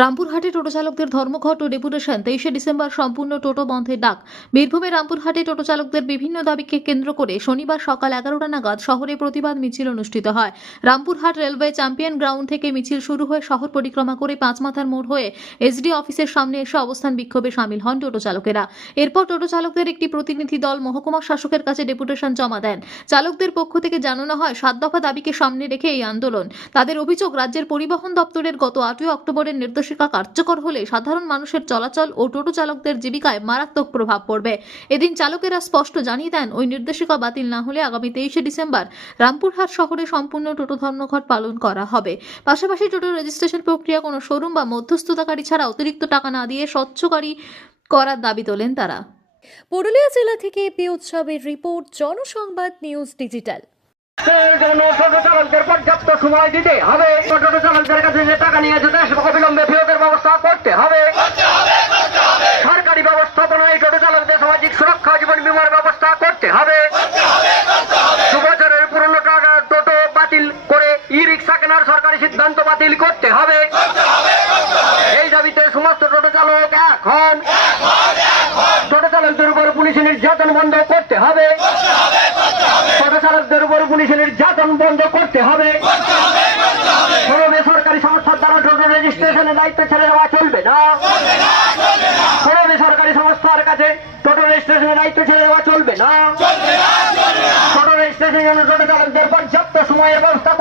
রামপুরহাটে টোটো চালকদের ধর্মঘট ও ডেপুটেশন। তেইশে ডিসেম্বর সম্পূর্ণ টোটো বন্ধের ডাক। বীরভূমে রামপুরহাটে টোটো চালকদের বিভিন্ন দাবিকে কেন্দ্র করে শনিবার সকাল এগারোটা নাগাদ শহরে প্রতিবাদ মিছিল অনুষ্ঠিত হয়। রামপুরহাট রেলওয়ে চ্যাম্পিয়ন গ্রাউন্ড থেকে মিছিল শুরু হয়ে শহর পরিক্রমা করে পাঁচমাথার মোড় হয়ে এসডি অফিসের সামনে এসে অবস্থান বিক্ষোভে সামিল হন টোটো চালকেরা। এরপর টোটো চালকদের একটি প্রতিনিধি দল মহকুমা শাসকের কাছে ডেপুটেশন জমা দেন। চালকদের পক্ষ থেকে জানানো হয়, সাত দফা দাবিকে সামনে রেখে এই আন্দোলন। তাদের অভিযোগ, রাজ্যের পরিবহন দপ্তরের গত আটই অক্টোবরের নির্দেশিকা কার্যকর হলে সাধারণ মানুষের চলাচল ও টোটো চালকদের জীবিকায় মারাত্মক প্রভাব পড়বে। এদিন চালকেরা স্পষ্ট জানিয়ে দেন ওই নির্দেশিকা বাতিল না হলে আগামী তেইশে ডিসেম্বর রামপুরহাট শহরে সম্পূর্ণ টোটো ধর্মঘট পালন করা হবে। পাশাপাশি টোটো রেজিস্ট্রেশন প্রক্রিয়া কোনো শোরুম বা মধ্যস্থতাকারী ছাড়া অতিরিক্ত টাকা না দিয়ে স্বচ্ছকারী করার দাবি তোলেন তারা। পুরুলিয়া জেলা থেকে এপি উৎসবের রিপোর্ট জনসংবাদ নিউজ ডিজিটাল। পর্যাপ্ত সময় দিতে হবে। টোটো চালকদের কাছে যে টাকা নিয়েছে দেশ অবিলম্বে ব্যবস্থা করতে হবে। সরকারি ব্যবস্থাপনায় টোটো চালকদের সামাজিক সুরক্ষা, জীবন বিমার ব্যবস্থা করতে হবে। দু বছরের পুরনো টাকা টোটো বাতিল করে ই রিক্সা কেনার সরকারি সিদ্ধান্ত বাতিল করতে হবে। এই দাবিতে সমস্ত টোটো চালক এখন টোটো চালকদের উপর পুলিশের নির্যাতন বন্ধ করতে হবে। টোটো চালকদের উপর পুলিশের নির্যাতন বন্ধ করতে হবে। রেজিস্ট্রেশনের দায়িত্ব ছেড়ে দেওয়া চলবে না। সরকারি বেসরকারি সংস্থার কাছে টোটো রেজিস্ট্রেশনের দায়িত্ব ছেড়ে দেওয়া চলবে না। টোটো রেজিস্ট্রেশনের জন্য টোটো চালকদের পর্যাপ্ত সময়ের ব্যবস্থা